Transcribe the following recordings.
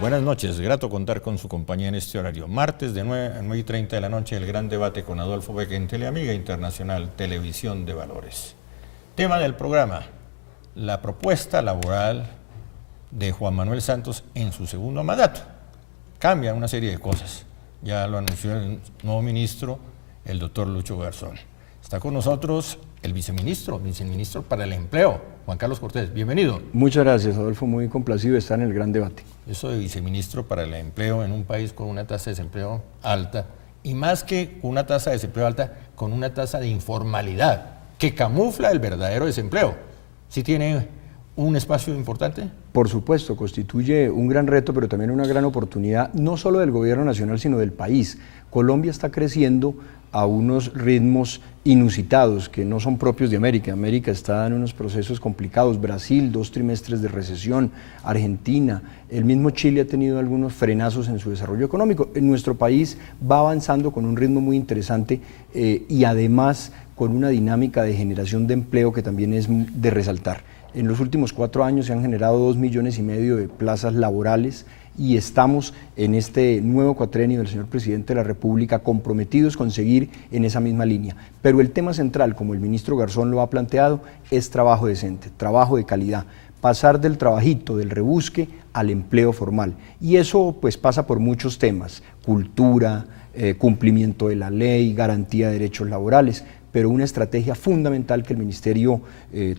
Buenas noches, grato contar con su compañía en este horario. Martes de 9 a 9:30 de la noche, el gran debate con Adolfo Beque en Teleamiga Internacional, Televisión de Valores. Tema del programa, la propuesta laboral de Juan Manuel Santos en su segundo mandato. Cambian una serie de cosas, ya lo anunció el nuevo ministro, el doctor Lucho Garzón. Está con nosotros el viceministro para el empleo, Juan Carlos Cortés. Bienvenido. Muchas gracias, Adolfo, muy complacido de estar en el gran debate. Eso de viceministro para el empleo en un país con una tasa de desempleo alta, y más que con una tasa de desempleo alta, con una tasa de informalidad que camufla el verdadero desempleo. ¿Sí tiene un espacio importante? Por supuesto, constituye un gran reto, pero también una gran oportunidad, no solo del gobierno nacional, sino del país. Colombia está creciendo a unos ritmos inusitados que no son propios de América. América está en unos procesos complicados. Brasil, 2 trimestres de recesión. Argentina, el mismo Chile ha tenido algunos frenazos en su desarrollo económico. En nuestro país va avanzando con un ritmo muy interesante y además con una dinámica de generación de empleo que también es de resaltar. En los últimos 4 años se han generado 2,5 millones de plazas laborales y estamos en este nuevo cuatrenio del señor presidente de la República comprometidos con seguir en esa misma línea. Pero el tema central, como el ministro Garzón lo ha planteado, es trabajo decente, trabajo de calidad, pasar del trabajito, del rebusque al empleo formal. Y eso pues pasa por muchos temas, cultura, cumplimiento de la ley, garantía de derechos laborales, pero una estrategia fundamental que el Ministerio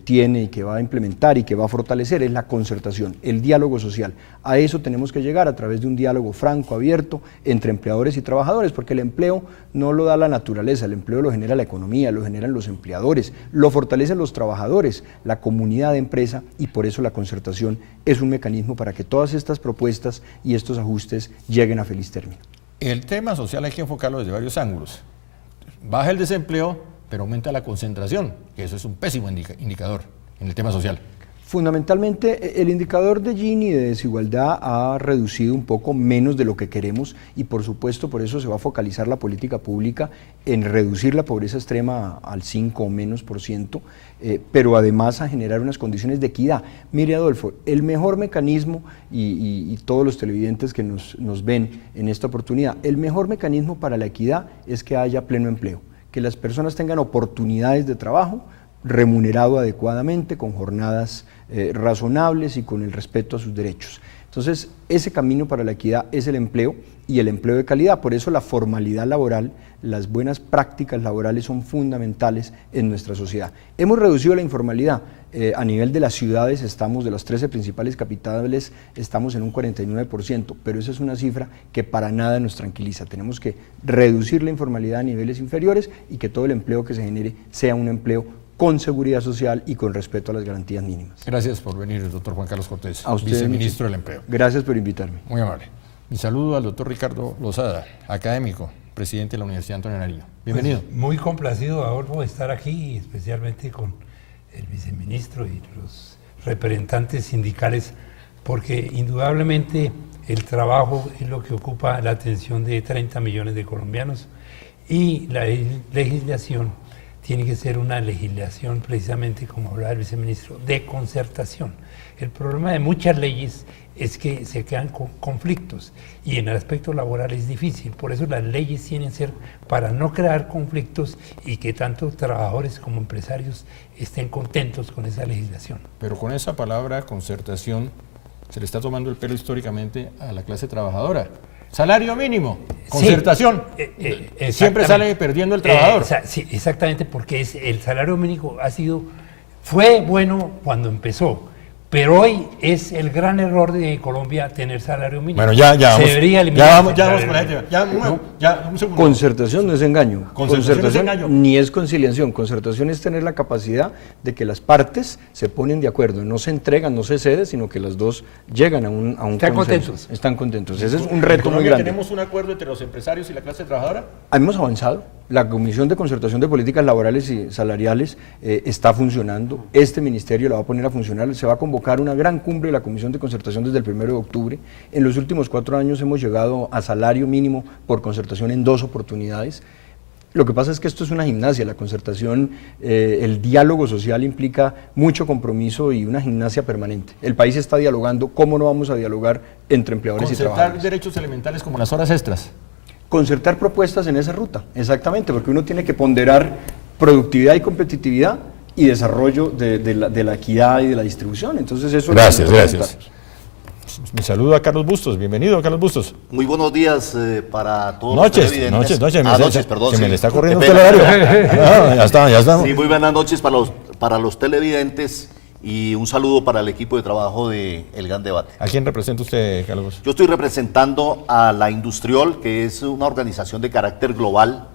tiene y que va a implementar y que va a fortalecer es la concertación, el diálogo social. A eso tenemos que llegar a través de un diálogo franco, abierto, entre empleadores y trabajadores, porque el empleo no lo da la naturaleza, el empleo lo genera la economía, lo generan los empleadores, lo fortalecen los trabajadores, la comunidad de empresa, y por eso la concertación es un mecanismo para que todas estas propuestas y estos ajustes lleguen a feliz término. El tema social hay que enfocarlo desde varios ángulos. Baja el desempleo, pero aumenta la concentración, que eso es un pésimo indicador en el tema social. Fundamentalmente, el indicador de Gini de desigualdad ha reducido un poco menos de lo que queremos y por supuesto por eso se va a focalizar la política pública en reducir la pobreza extrema al 5 o menos por ciento, pero además a generar unas condiciones de equidad. Mire, Adolfo, el mejor mecanismo, y todos los televidentes que nos ven en esta oportunidad, el mejor mecanismo para la equidad es que haya pleno empleo, que las personas tengan oportunidades de trabajo, remunerado adecuadamente, con jornadas razonables y con el respeto a sus derechos. Entonces, ese camino para la equidad es el empleo y el empleo de calidad. Por eso la formalidad laboral, las buenas prácticas laborales son fundamentales en nuestra sociedad. Hemos reducido la informalidad. A nivel de las ciudades estamos, de las 13 principales capitales, estamos en un 49%, pero esa es una cifra que para nada nos tranquiliza. Tenemos que reducir la informalidad a niveles inferiores y que todo el empleo que se genere sea un empleo con seguridad social y con respeto a las garantías mínimas. Gracias por venir, doctor Juan Carlos Cortés, a usted, viceministro del Empleo. Gracias por invitarme. Muy amable. Mi saludo al doctor Ricardo Lozada, académico, presidente de la Universidad Antonio Nariño. Bienvenido. Pues muy complacido, Adolfo, de estar aquí, especialmente con el viceministro y los representantes sindicales, porque indudablemente el trabajo es lo que ocupa la atención de 30 millones de colombianos y la legislación tiene que ser una legislación, precisamente como hablaba el viceministro, de concertación. El problema de muchas leyes es que se quedan con conflictos y en el aspecto laboral es difícil, por eso las leyes tienen que ser para no crear conflictos y que tanto trabajadores como empresarios estén contentos con esa legislación. Pero con esa palabra concertación se le está tomando el pelo históricamente a la clase trabajadora. Salario mínimo, concertación, sí, siempre sale perdiendo el trabajador. Sí, exactamente, porque el salario mínimo fue bueno cuando empezó, pero hoy es el gran error de Colombia tener salario mínimo. Bueno, ya vamos. Se debería eliminar. Ya vamos con la gente. Un segundo. Concertación no es engaño. Concertación es engaño. Ni es conciliación. Concertación es tener la capacidad de que las partes se ponen de acuerdo, no se entregan, no se cede, sino que las dos llegan a un Están consenso. contentos. Están contentos. Ese es un reto muy grande. ¿Tenemos un acuerdo entre los empresarios y la clase trabajadora? Hemos avanzado. La Comisión de Concertación de Políticas Laborales y Salariales está funcionando. Este ministerio la va a poner a funcionar. Se va a convocar una gran cumbre de la Comisión de Concertación desde el 1 de octubre. En los últimos 4 años hemos llegado a salario mínimo por concertación en 2 oportunidades. Lo que pasa es que esto es una gimnasia, la concertación, el diálogo social implica mucho compromiso y una gimnasia permanente. El país está dialogando, ¿cómo no vamos a dialogar entre empleadores y Concertar trabajadores? derechos elementales como las horas extras. Concertar propuestas en esa ruta, exactamente, porque uno tiene que ponderar productividad y competitividad y desarrollo de la equidad y de la distribución. Entonces eso Gracias, es lo que gracias. Mi saludo a Carlos Bustos. Bienvenido, Carlos Bustos. Muy buenos días para todos Noches, los televidentes. noches. Perdón. Se Sí. me le está corriendo Qué usted el pena. horario. No, ya está. Sí, muy buenas noches para los televidentes y un saludo para el equipo de trabajo de El Gran Debate. ¿A quién representa usted, Carlos Bustos? Yo estoy representando a la Industriol, que es una organización de carácter global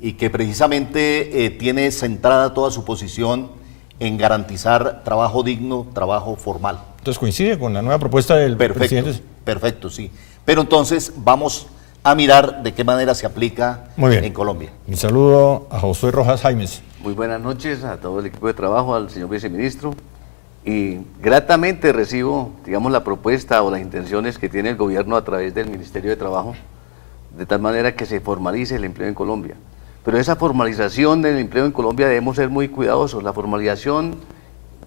y que precisamente tiene centrada toda su posición en garantizar trabajo digno, trabajo formal. Entonces coincide con la nueva propuesta del presidente. Perfecto, sí. Pero entonces vamos a mirar de qué manera se aplica Muy bien. en Colombia. Mi saludo a Josué Rojas Jaimes. Muy buenas noches a todo el equipo de trabajo, al señor viceministro. Y gratamente recibo, digamos, la propuesta o las intenciones que tiene el gobierno a través del Ministerio de Trabajo, de tal manera que se formalice el empleo en Colombia. Pero esa formalización del empleo en Colombia debemos ser muy cuidadosos. La formalización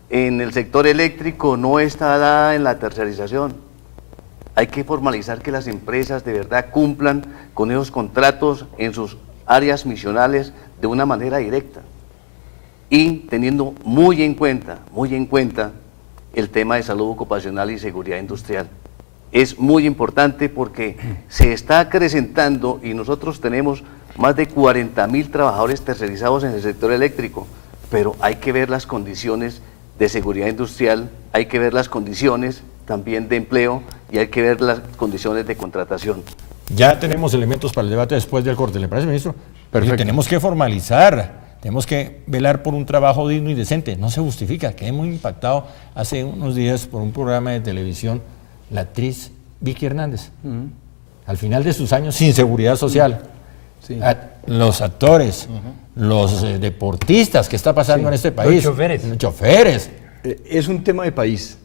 en el sector eléctrico no está dada en la tercerización. Hay que formalizar que las empresas de verdad cumplan con esos contratos en sus áreas misionales de una manera directa y teniendo muy en cuenta el tema de salud ocupacional y seguridad industrial. Es muy importante porque se está acrecentando y nosotros tenemos más de 40.000 trabajadores tercerizados en el sector eléctrico, pero hay que ver las condiciones de seguridad industrial, hay que ver las condiciones también de empleo y hay que ver las condiciones de contratación. Ya tenemos elementos para el debate después del corte, ¿le parece, ministro? Perfecto. Tenemos que formalizar, tenemos que velar por un trabajo digno y decente. No se justifica. Quedé muy impactado hace unos días por un programa de televisión, la actriz Vicky Hernández. Al final de sus años sin seguridad social. Sí. Los actores, los deportistas que está pasando en este país. choferes. Choferes. Es un tema de país.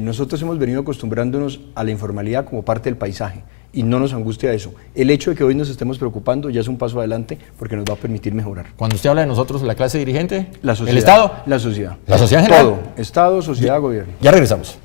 Nosotros hemos venido acostumbrándonos a la informalidad como parte del paisaje y no nos angustia eso. El hecho de que hoy nos estemos preocupando ya es un paso adelante porque nos va a permitir mejorar. Cuando usted habla de nosotros, la clase dirigente, La sociedad, el Estado, la sociedad. la sociedad en general. Todo, Estado, sociedad, gobierno. Ya regresamos.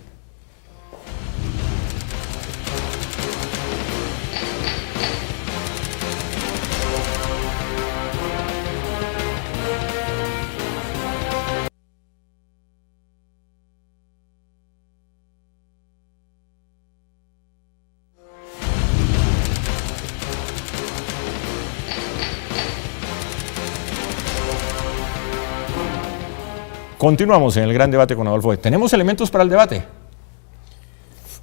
Continuamos en el gran debate con Adolfo. ¿Tenemos elementos para el debate?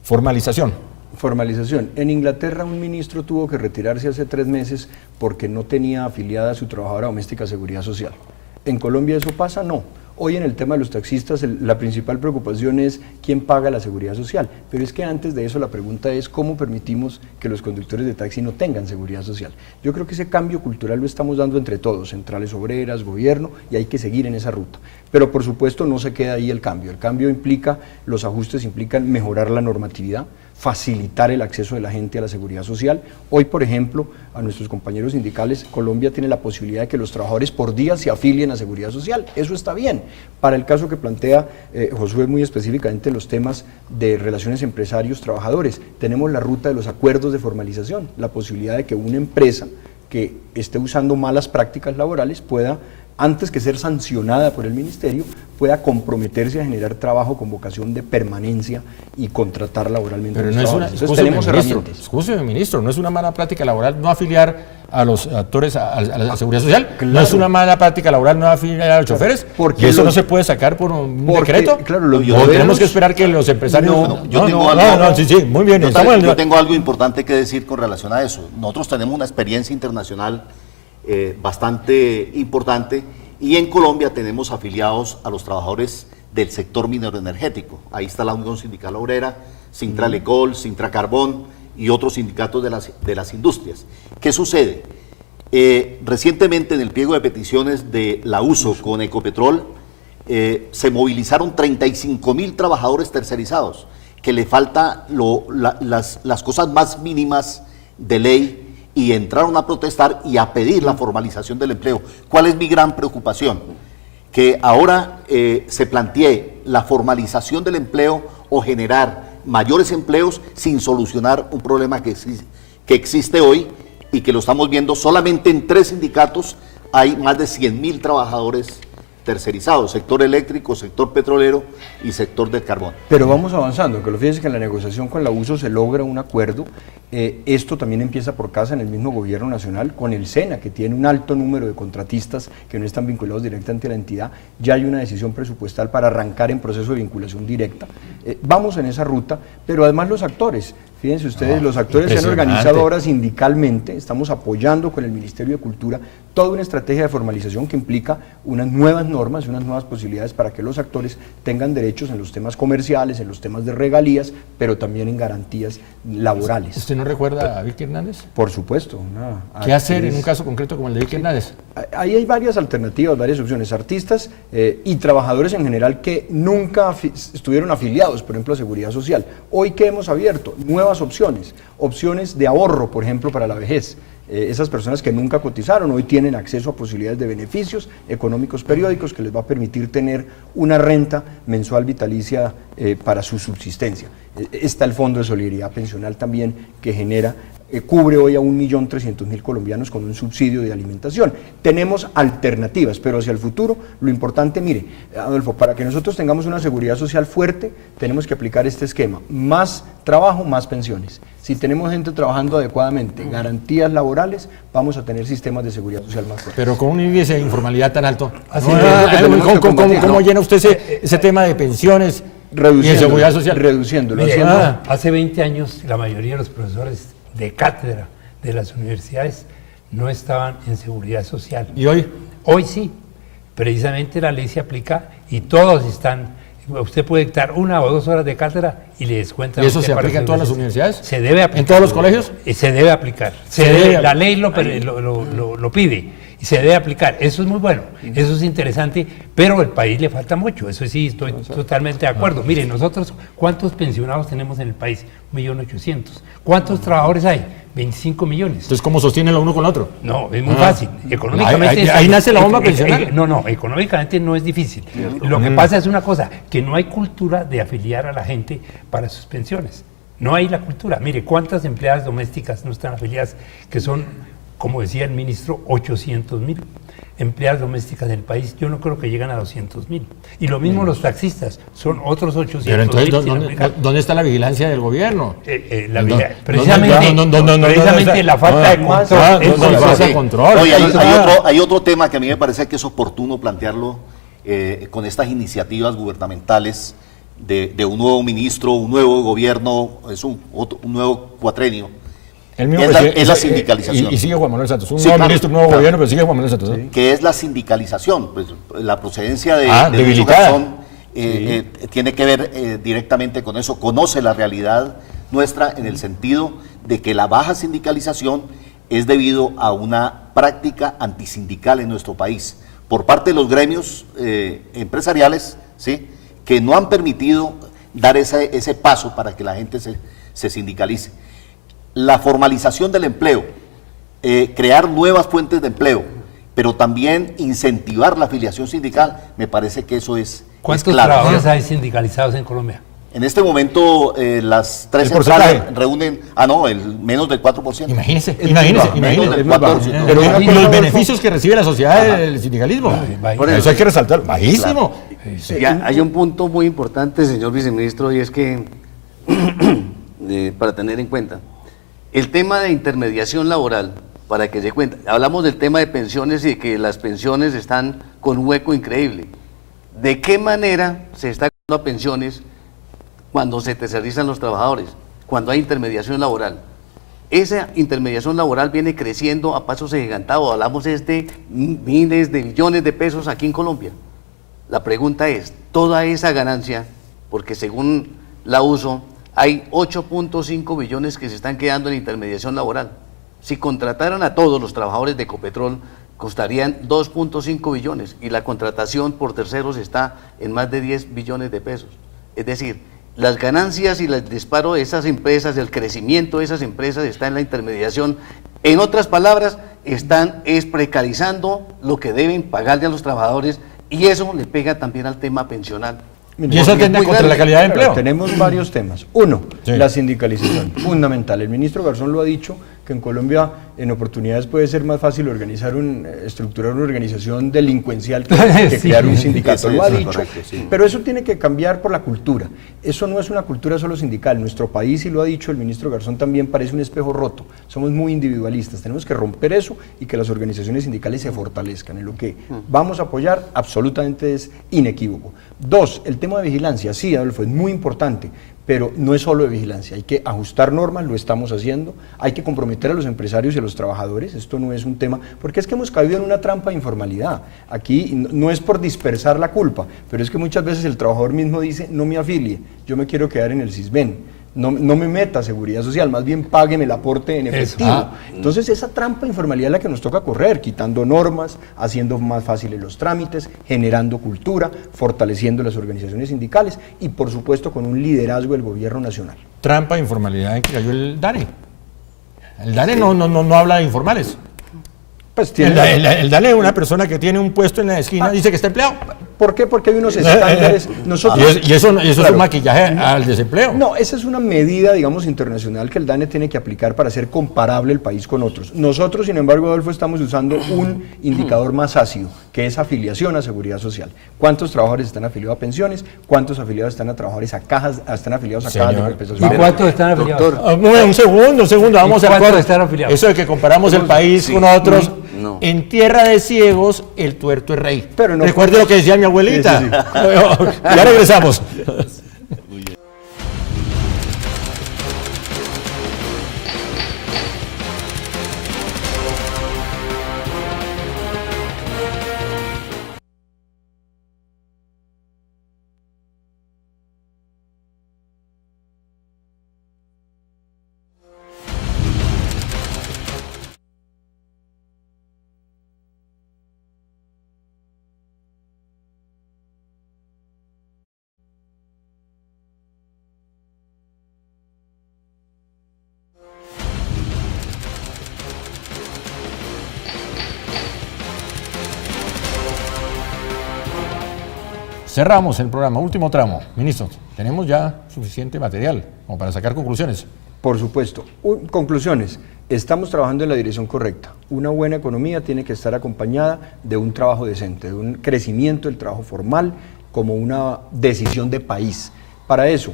Formalización. Formalización. En Inglaterra un ministro tuvo que retirarse hace 3 meses porque no tenía afiliada a su trabajadora doméstica a Seguridad Social. ¿En Colombia eso pasa? No. Hoy en el tema de los taxistas la principal preocupación es quién paga la seguridad social, pero es que antes de eso la pregunta es cómo permitimos que los conductores de taxi no tengan seguridad social. Yo creo que ese cambio cultural lo estamos dando entre todos, centrales obreras, gobierno, y hay que seguir en esa ruta. Pero por supuesto no se queda ahí el cambio implica, los ajustes implican mejorar la normatividad, facilitar el acceso de la gente a la seguridad social. Hoy, por ejemplo, a nuestros compañeros sindicales, Colombia tiene la posibilidad de que los trabajadores por día se afilien a seguridad social. Eso está bien. Para el caso que plantea Josué muy específicamente los temas de relaciones empresarios-trabajadores, tenemos la ruta de los acuerdos de formalización, la posibilidad de que una empresa que esté usando malas prácticas laborales pueda, antes que ser sancionada por el ministerio, pueda comprometerse a generar trabajo con vocación de permanencia y contratar laboralmente. Pero a no los es una, trabajadores. Entonces tenemos herramientas. Escúcheme, ministro, no es una mala práctica laboral no afiliar a los actores a la seguridad social. Claro. No es una mala práctica laboral no afiliar a los choferes. Porque y eso los- no se puede sacar por un porque, decreto. claro, los o modelos- tenemos que esperar que los empresarios. Sí, muy bien. Yo tengo algo importante que decir con relación a eso. Nosotros tenemos una experiencia internacional bastante importante y en Colombia tenemos afiliados a los trabajadores del sector minero energético. Ahí está la Unión Sindical Obrera, Sintralecol, Sintracarbón y otros sindicatos de las industrias. ¿Qué sucede? Recientemente en el pliego de peticiones de la USO con Ecopetrol se movilizaron 35.000 trabajadores tercerizados, que le falta las cosas más mínimas de ley y entraron a protestar y a pedir la formalización del empleo. ¿Cuál es mi gran preocupación? Que ahora se plantee la formalización del empleo o generar mayores empleos sin solucionar un problema que existe hoy y que lo estamos viendo solamente en 3 sindicatos. Hay más de 100.000 trabajadores tercerizados, sector eléctrico, sector petrolero y sector del carbón. Pero vamos avanzando, que lo fíjense que en la negociación con la USO se logra un acuerdo. Esto también empieza por casa en el mismo gobierno nacional, con el SENA, que tiene un alto número de contratistas que no están vinculados directamente a la entidad. Ya hay una decisión presupuestal para arrancar en proceso de vinculación directa. Vamos en esa ruta, pero además los actores. Fíjense ustedes, los actores se han organizado ahora sindicalmente, estamos apoyando con el Ministerio de Cultura toda una estrategia de formalización que implica unas nuevas normas y unas nuevas posibilidades para que los actores tengan derechos en los temas comerciales, en los temas de regalías, pero también en garantías laborales. ¿Usted no recuerda a Vicky Hernández? Por supuesto. ¿Qué hacer en un caso concreto como el de Vicky Hernández? Ahí hay varias alternativas, varias opciones. Artistas y trabajadores en general que nunca estuvieron afiliados, por ejemplo, a Seguridad Social. Hoy que hemos abierto nuevas opciones de ahorro, por ejemplo, para la vejez. Esas personas que nunca cotizaron hoy tienen acceso a posibilidades de beneficios económicos periódicos que les va a permitir tener una renta mensual vitalicia para su subsistencia. Está el Fondo de Solidaridad Pensional también, que genera, cubre hoy a 1.300.000 colombianos con un subsidio de alimentación. Tenemos alternativas, pero hacia el futuro lo importante, mire, Adolfo, para que nosotros tengamos una seguridad social fuerte, tenemos que aplicar este esquema: más trabajo, más pensiones. Si tenemos gente trabajando adecuadamente, garantías laborales, vamos a tener sistemas de seguridad social más fuertes. Pero con un índice de informalidad tan alto, ¿cómo llena usted ese tema de pensiones y de seguridad social? Reduciéndolo. Mire, hace 20 años la mayoría de los profesores de cátedra de las universidades no estaban en seguridad social. ¿Y hoy? Hoy sí. Precisamente la ley se aplica y todos están. Usted puede dictar 1 o 2 horas de cátedra y le descuentan. ¿Y eso se aplica en todas las universidades? Se debe aplicar. ¿En todos los colegios? Se debe aplicar. La ley lo pide y se debe aplicar. Eso es muy bueno, eso es interesante, pero al país le falta mucho. Eso sí, estoy totalmente de acuerdo. Mire, nosotros, ¿cuántos pensionados tenemos en el país? 1.800.000. ¿Cuántos trabajadores hay? 25 millones. Entonces, ¿cómo sostienen lo uno con lo otro? No, es muy fácil. Económicamente ahí nace la bomba pensional. No, económicamente no es difícil. Lo que pasa es una cosa, que no hay cultura de afiliar a la gente para sus pensiones. No hay la cultura. Mire, ¿cuántas empleadas domésticas no están afiliadas? Que son, como decía el ministro, 800.000 empleadas domésticas del país. Yo no creo que llegan a 200.000. Y lo mismo los taxistas, son otros 800.000. Pero entonces, ¿dónde está la vigilancia del gobierno? Precisamente la falta de control. Hay otro tema que a mí me parece que es oportuno plantearlo con estas iniciativas gubernamentales de un nuevo ministro, un nuevo gobierno, es un nuevo cuatrenio. Es la sindicalización. Y sigue Juan Manuel Santos, un nuevo ministro, un nuevo gobierno, pero sigue Juan Manuel Santos. ¿Sí? Que es la sindicalización, pues la procedencia de debilitada. Garzón, tiene que ver directamente con eso, conoce la realidad nuestra en el sentido de que la baja sindicalización es debido a una práctica antisindical en nuestro país, por parte de los gremios empresariales, ¿sí?, que no han permitido dar ese paso para que la gente se sindicalice. La formalización del empleo, crear nuevas fuentes de empleo, pero también incentivar la afiliación sindical, me parece que eso es ¿Cuántos clave. trabajadores hay sindicalizados en Colombia? En este momento las 3 centrales reúnen, el menos del 4%. Imagínese. Menos del 4%. Pero los beneficios que recibe la sociedad del sindicalismo, por eso hay que resaltar, bajísimo. Claro. Hay un punto muy importante, señor viceministro, y es que, para tener en cuenta, el tema de intermediación laboral, para que se cuente, hablamos del tema de pensiones y de que las pensiones están con un hueco increíble. ¿De qué manera se está dando a pensiones cuando se tercerizan los trabajadores, cuando hay intermediación laboral? Esa intermediación laboral viene creciendo a pasos agigantados, hablamos de miles de millones de pesos aquí en Colombia. La pregunta es, toda esa ganancia, porque según la USO, hay 8.5 billones que se están quedando en intermediación laboral. Si contrataran a todos los trabajadores de Ecopetrol, costarían 2.5 billones y la contratación por terceros está en más de 10 billones de pesos. Es decir, las ganancias y el disparo de esas empresas, el crecimiento de esas empresas está en la intermediación En otras palabras, están precarizando lo que deben pagarle a los trabajadores y eso le pega también al tema pensional. Y eso atenta contra la calidad de empleo. Tenemos varios temas. Uno, Sí. la sindicalización, fundamental. El ministro Garzón lo ha dicho, que en Colombia en oportunidades puede ser más fácil estructurar una organización delincuencial que Sí. crear un sindicato. Eso Lo ha es dicho, correcto, sí. pero eso tiene que cambiar por la cultura. Eso no es una cultura solo sindical. Nuestro país, y lo ha dicho el ministro Garzón también, parece un espejo roto. Somos muy individualistas. Tenemos que romper eso y que las organizaciones sindicales se fortalezcan. En lo que vamos a apoyar absolutamente es inequívoco. Dos, el tema de vigilancia. Sí, Adolfo, es muy importante, pero no es solo de vigilancia, hay que ajustar normas, lo estamos haciendo, hay que comprometer a los empresarios y a los trabajadores, esto no es un tema, porque es que hemos caído en una trampa de informalidad. Aquí no es por dispersar la culpa, pero es que muchas veces el trabajador mismo dice, no me afilie, yo me quiero quedar en el CISBEN. No me meta a seguridad social, más bien págueme el aporte en efectivo. Entonces esa trampa de informalidad es la que nos toca correr, quitando normas, haciendo más fáciles los trámites, generando cultura, fortaleciendo las organizaciones sindicales y por supuesto con un liderazgo del gobierno nacional. Trampa, informalidad en que cayó el DANE. El DANE no habla de informales. Pues El DANE es una persona que tiene un puesto en la esquina, dice que está empleado. ¿Por qué? Porque hay unos estándares. Y eso es Claro. un maquillaje al desempleo. No, esa es una medida, digamos, internacional que el DANE tiene que aplicar para hacer comparable el país con otros. Nosotros, sin embargo, Adolfo, estamos usando un indicador más ácido, que es afiliación a seguridad social. ¿Cuántos trabajadores están afiliados a pensiones? ¿Cuántos afiliados están a trabajadores a cajas, están afiliados a cajas de Señor. compensación? ¿Y cuántos están afiliados? Doctor, Un segundo, vamos ¿Y a cuántos ver. están afiliados? Eso de que comparamos el país con otros. No. En tierra de ciegos, el tuerto es rey. Pero no Recuerde puedes- lo que decía mi abuelita. Sí, sí, Ya regresamos. Cerramos el programa, último tramo. Ministro, tenemos ya suficiente material como para sacar conclusiones. Por supuesto. Conclusiones. Estamos trabajando en la dirección correcta. Una buena economía tiene que estar acompañada de un trabajo decente, de un crecimiento del trabajo formal como una decisión de país. Para eso,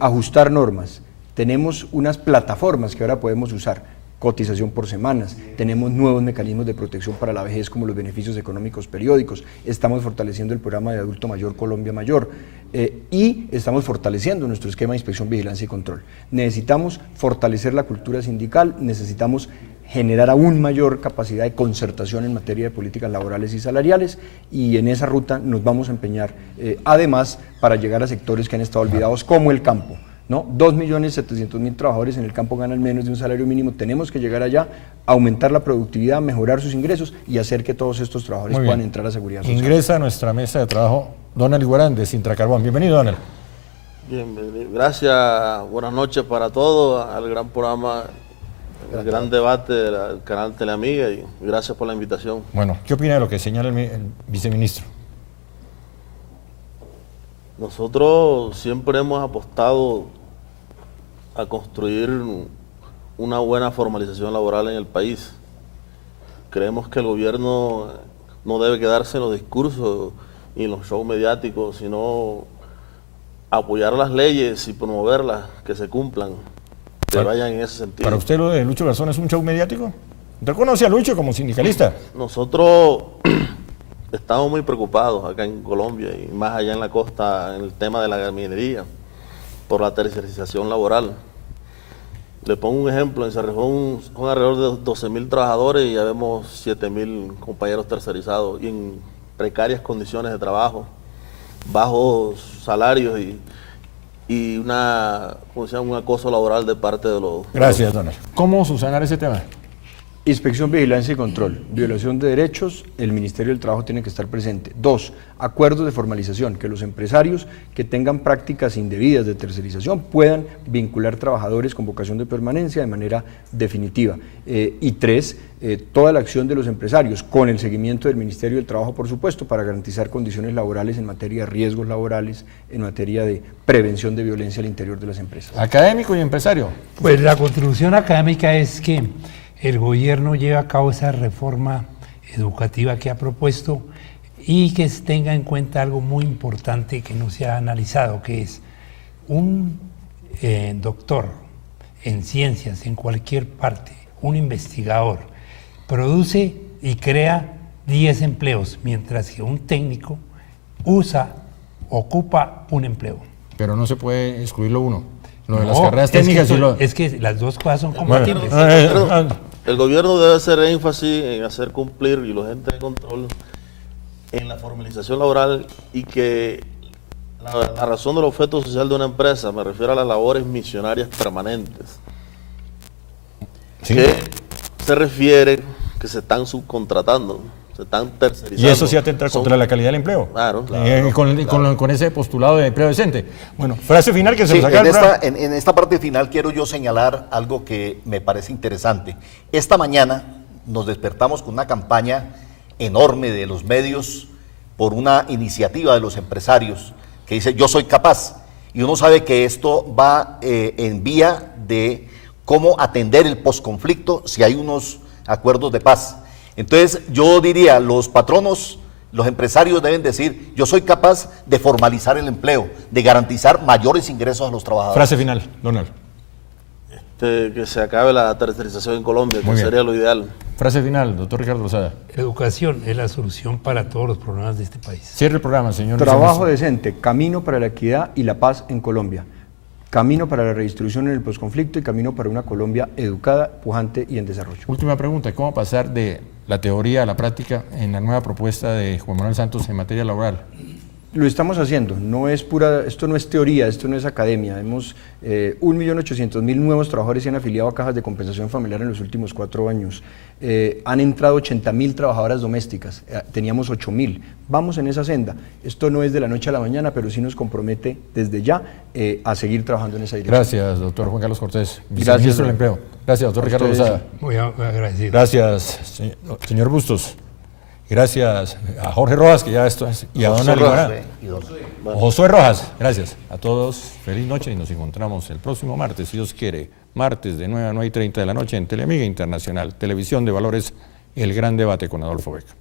ajustar normas. Tenemos unas plataformas que ahora podemos usar. Cotización por semanas, tenemos nuevos mecanismos de protección para la vejez como los beneficios económicos periódicos, estamos fortaleciendo el programa de adulto mayor Colombia Mayor y estamos fortaleciendo nuestro esquema de inspección, vigilancia y control. Necesitamos fortalecer la cultura sindical, necesitamos generar aún mayor capacidad de concertación en materia de políticas laborales y salariales y en esa ruta nos vamos a empeñar además para llegar a sectores que han estado olvidados como el campo. ¿No? 2.700.000 trabajadores en el campo ganan menos de un salario mínimo. Tenemos que llegar allá, aumentar la productividad, mejorar sus ingresos y hacer que todos estos trabajadores Muy bien. puedan entrar a seguridad social. Ingresa a nuestra mesa de trabajo Donald Iguarán de Sintracarbón. Bienvenido, Donald. Bien, gracias, buenas noches para todos, al gran programa, el gran debate del canal Teleamiga y gracias por la invitación. Bueno, ¿qué opina de lo que señala el viceministro? Nosotros siempre hemos apostado a construir una buena formalización laboral en el país. Creemos que el gobierno no debe quedarse en los discursos y en los shows mediáticos, sino apoyar las leyes y promoverlas, que se cumplan, que vayan en ese sentido. ¿Para usted lo de Lucho Garzón es un show mediático? ¿Usted conoce a Lucho como sindicalista? Nosotros estamos muy preocupados acá en Colombia y más allá en la costa en el tema de la minería por la tercerización laboral. Le pongo un ejemplo, en Cerrejón son alrededor de 12.000 trabajadores y ya vemos 7.000 compañeros tercerizados y en precarias condiciones de trabajo, bajos salarios y una, ¿cómo se llama? Un acoso laboral de parte de los... Gracias, Donald. ¿Cómo subsanar ese tema? Inspección, vigilancia y control. Violación de derechos, el Ministerio del Trabajo tiene que estar presente. 2, acuerdos de formalización, que los empresarios que tengan prácticas indebidas de tercerización puedan vincular trabajadores con vocación de permanencia de manera definitiva. Y 3, toda la acción de los empresarios, con el seguimiento del Ministerio del Trabajo, por supuesto, para garantizar condiciones laborales en materia de riesgos laborales, en materia de prevención de violencia al interior de las empresas. Académico y empresario. Pues la contribución académica es que el gobierno lleve a cabo esa reforma educativa que ha propuesto y que se tenga en cuenta algo muy importante que no se ha analizado, que es un doctor en ciencias en cualquier parte, un investigador, produce y crea 10 empleos, mientras que un técnico ocupa un empleo. Pero no se puede excluirlo uno. Lo de No, las carreras técnicas es que las dos cosas son Bueno, compatibles. El gobierno debe hacer énfasis en hacer cumplir y los entes de control en la formalización laboral y que la razón del objeto social de una empresa, me refiero a las labores misionarias permanentes, Sí. que se refiere que se están subcontratando, se están tercerizando. Y eso sí atenta Son- contra la calidad del empleo. Claro, claro, Con ese postulado de empleo decente. Bueno, frase final que se Sí, nos acaba en el programa. en esta parte final quiero yo señalar algo que me parece interesante. Esta mañana nos despertamos con una campaña enorme de los medios por una iniciativa de los empresarios que dice yo soy capaz. Y uno sabe que esto va en vía de cómo atender el posconflicto si hay unos acuerdos de paz. Entonces yo diría, los patronos, los empresarios deben decir, yo soy capaz de formalizar el empleo, de garantizar mayores ingresos a los trabajadores. Frase final, Donald. que se acabe la tercerización en Colombia, Muy que bien. sería lo ideal. Frase final, doctor Ricardo Lozada. Educación es la solución para todos los problemas de este país. Cierre el programa, señor. Trabajo viceministro. decente, camino para la equidad y la paz en Colombia. Camino para la redistribución en el posconflicto y camino para una Colombia educada, pujante y en desarrollo. Última pregunta, ¿cómo pasar de la teoría a la práctica en la nueva propuesta de Juan Manuel Santos en materia laboral? Lo estamos haciendo, esto no es teoría, esto no es academia. 1.800.000 nuevos trabajadores se han afiliado a cajas de compensación familiar en los últimos 4 años. Han entrado 80.000 trabajadoras domésticas, teníamos 8.000. Vamos en esa senda. Esto no es de la noche a la mañana, pero sí nos compromete desde ya a seguir trabajando en esa dirección. Gracias, doctor Juan Carlos Cortés, Gracias, viceministro del Empleo. Gracias, doctor A Ricardo ustedes, Lozada. Muy agradecido. Gracias, señor Bustos. Gracias a Jorge Rojas, que ya esto es, y a Josué Donald Rojas, Iguarán. y don- Josué Rojas, gracias. A todos, feliz noche y nos encontramos el próximo martes, si Dios quiere. Martes de 9 a 9:30 de la noche en Teleamiga Internacional, Televisión de Valores, el gran debate con Adolfo Beca.